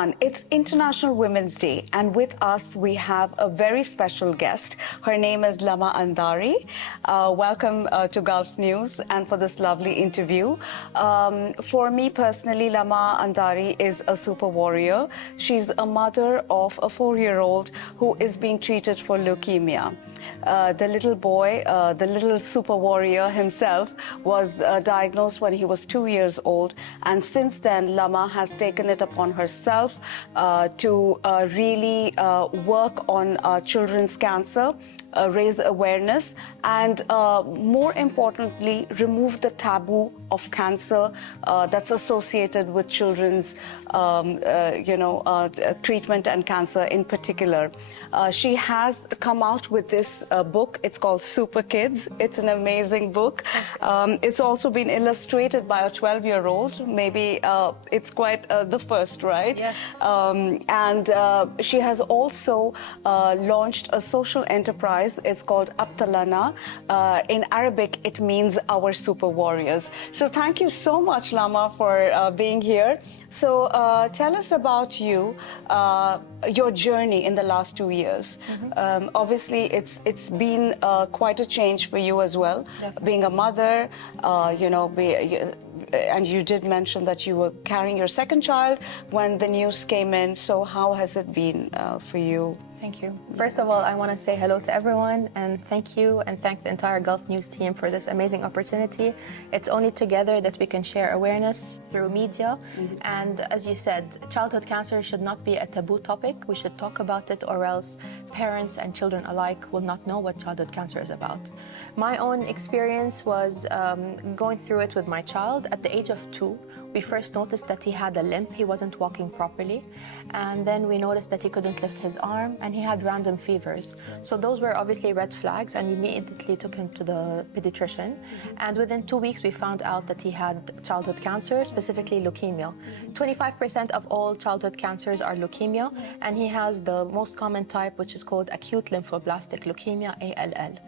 everyone, it's International Women's Day, and with us we have a very special guest. Her name is Lama Andari. Welcome to Gulf News and for this lovely interview. For me personally, Lama Andari is a super warrior. She's a mother of a 4-year-old who is being treated for leukemia. The little boy, the little super warrior himself, was diagnosed when he was 2 years old, and since then Lama has taken it upon herself to really work on children's cancer, raise awareness, and more importantly, remove the taboo of cancer that's associated with children's treatment and cancer in particular. She has come out with this book. It's called Super Kids. It's an amazing book. It's also been illustrated by a 12-year-old. Maybe it's quite the first, right? Yes. And she has also launched a social enterprise. It's called Abtalana. In Arabic, it means our super warriors. So thank you so much, Lama, for being here. So tell us about you, your journey in the last 2 years. Obviously, it's been quite a change for you as well. Definitely. Being a mother, and you did mention that you were carrying your second child when the news came in. So how has it been for you? Thank you. First of all, I want to say hello to everyone and thank you and thank the entire Gulf News team for this amazing opportunity. It's only together that we can share awareness through media. And as you said, childhood cancer should not be a taboo topic. We should talk about it, or else parents and children alike will not know what childhood cancer is about. My own experience was going through it with my child. At the age of 2, we first noticed that he had a limp. He wasn't walking properly. And then we noticed that he couldn't lift his arm and he had random fevers. So those were obviously red flags, and we immediately took him to the pediatrician. And within 2 weeks, we found out that he had childhood cancer, specifically leukemia. 25% of all childhood cancers are leukemia, and he has the most common type, which is called acute lymphoblastic leukemia, ALL.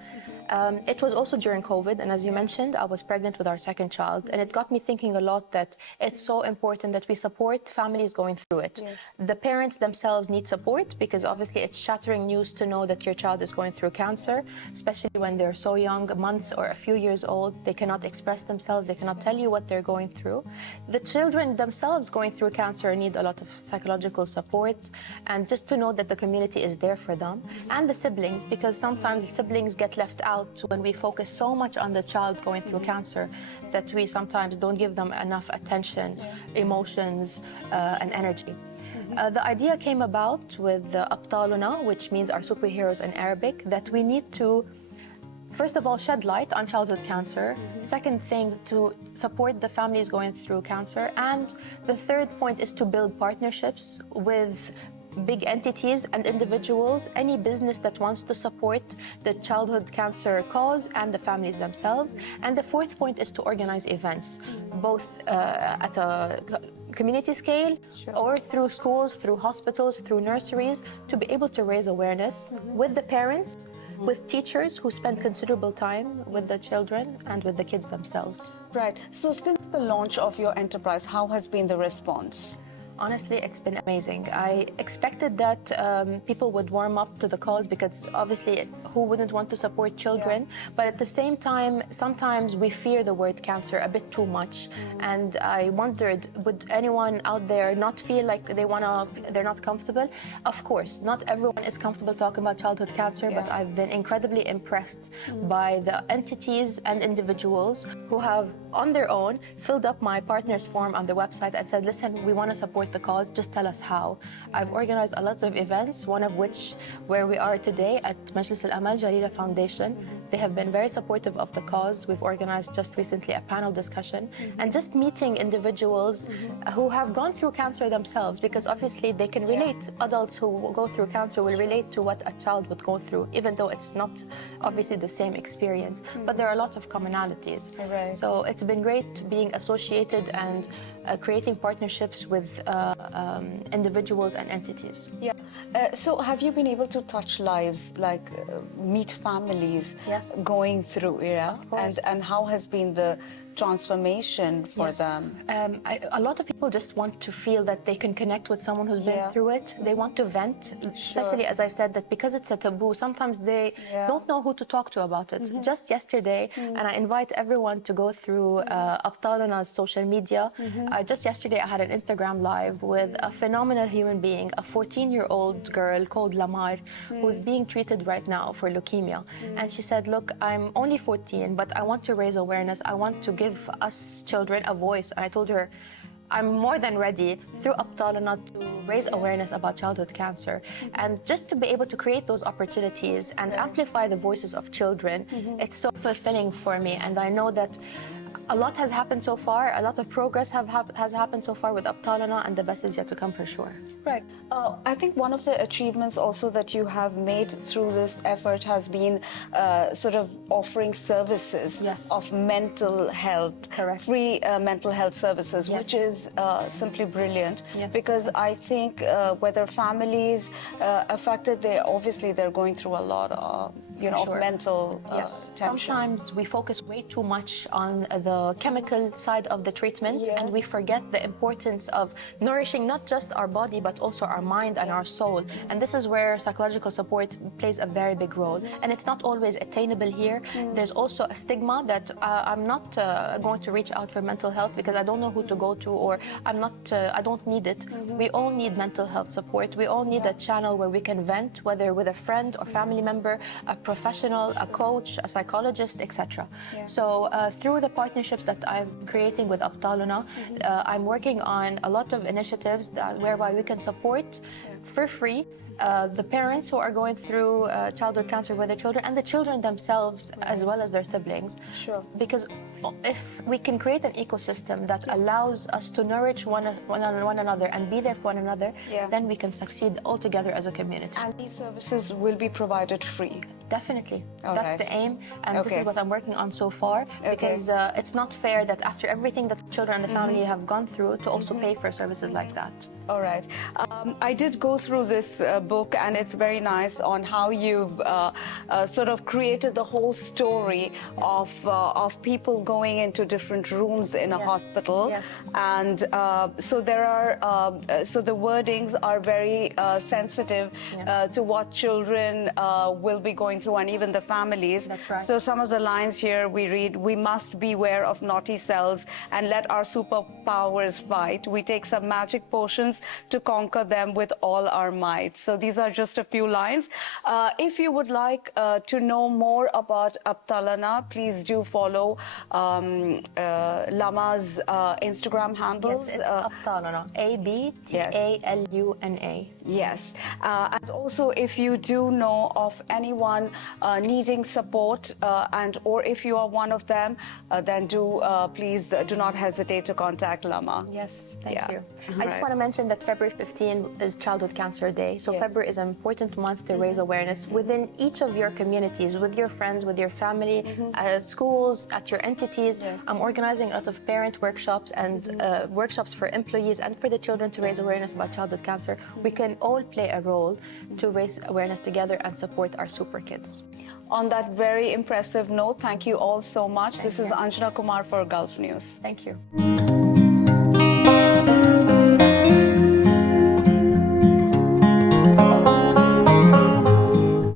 It was also during COVID, and as you mentioned, I was pregnant with our second child, and it got me thinking a lot that it's so important that we support families going through it. Yes. The parents themselves need support, because obviously it's shattering news to know that your child is going through cancer, especially when they're so young, months or a few years old. They cannot express themselves, they cannot tell you what they're going through. The children themselves going through cancer need a lot of psychological support, and just to know that the community is there for them, and the siblings, because sometimes the siblings get left out when we focus so much on the child going through cancer that we sometimes don't give them enough attention, emotions, and energy. The idea came about with the Abtalana, which means our superheroes in Arabic, that we need to, first of all, shed light on childhood cancer. Second thing, to support the families going through cancer. And the third point is to build partnerships with big entities and individuals, any business that wants to support the childhood cancer cause and the families themselves. And the fourth point is to organize events, both at a community scale, or through schools, through hospitals, through nurseries, to be able to raise awareness with the parents, with teachers who spend considerable time with the children and with the kids themselves. Right. So since the launch of your enterprise, how has been the response? Honestly, it's been amazing. I expected that people would warm up to the cause, because obviously who wouldn't want to support children? But at the same time, sometimes we fear the word cancer a bit too much. And I wondered, would anyone out there not feel like they're not comfortable? Of course, not everyone is comfortable talking about childhood cancer, but I've been incredibly impressed by the entities and individuals who have, on their own, filled up my partners form on the website and said, listen, we want to support the cause, just tell us how. I've organized a lot of events, one of which where we are today at Majlis Al-Amal Jalila Foundation. They have been very supportive of the cause. We've organized just recently a panel discussion and just meeting individuals who have gone through cancer themselves, because obviously they can relate. Adults who go through cancer will relate to what a child would go through, even though it's not obviously the same experience, but there are a lot of commonalities. Right. So it's been great being associated and creating partnerships with individuals and entities. Yeah. So have you been able to touch lives, like meet families Yes. going through, Of course. And how has been the transformation for Yes. them. A lot of people just want to feel that they can connect with someone who's been through it. They want to vent, especially as I said, that because it's a taboo, sometimes they don't know who to talk to about it. Just yesterday, and I invite everyone to go through Abtalana's social media. Just yesterday, I had an Instagram live with a phenomenal human being, a 14-year-old girl called Lamar, who's being treated right now for leukemia. And she said, look, I'm only 14, but I want to raise awareness. I want to give us children a voice. And I told her, I'm more than ready through Abtalana to raise awareness about childhood cancer. And just to be able to create those opportunities and amplify the voices of children, it's so fulfilling for me. And I know that a lot has happened so far, a lot of progress has happened so far with Abtalana, and the best is yet to come for sure. Right. I think one of the achievements also that you have made through this effort has been sort of offering services of mental health, free mental health services, which is simply brilliant. Because I think whether families affected, they're going through a lot of of mental tension. Sometimes we focus way too much on the chemical side of the treatment, and we forget the importance of nourishing not just our body but also our mind and our soul. And this is where psychological support plays a very big role. And it's not always attainable here. There's also a stigma that I'm not going to reach out for mental health because I don't know who to go to, or I don't need it. We all need mental health support. We all need a channel where we can vent, whether with a friend or family member, a professional, a coach, a psychologist, etc. So through the partnerships that I'm creating with Abtalana, I'm working on a lot of initiatives whereby we can support for free the parents who are going through childhood cancer with their children, and the children themselves as well as their siblings. Because if we can create an ecosystem that allows us to nourish one another and be there for one another, then we can succeed all together as a community. And these services will be provided free? Definitely. That's the aim, and this is what I'm working on so far, because it's not fair that after everything that the children and the family have gone through to also pay for services like that. All right. I did go through this book, and it's very nice on how you've sort of created the whole story of people going into different rooms in a hospital. And so there are, so the wordings are very sensitive to what children will be going through, and even the families. That's right. So some of the lines here we read, we must beware of naughty cells and let our superpowers fight. We take some magic potions to conquer them with all our might. So these are just a few lines. If you would like to know more about Abtalana, please do follow Lama's Instagram handles. Yes, it's Abtalana, Abtaluna. Yes. And also, if you do know of anyone needing support, and or if you are one of them, then please do not hesitate to contact Lama. Yes, thank you. I just want to mention that February 15 is Childhood Cancer Day. So February is an important month to raise awareness within each of your communities, with your friends, with your family, schools, at your entities. I'm organizing a lot of parent workshops and workshops for employees and for the children to raise awareness about childhood cancer. We can all play a role to raise awareness together and support our super kids. On that very impressive note, thank you all so much. This is Anjana Kumar for Gulf News. Thank you.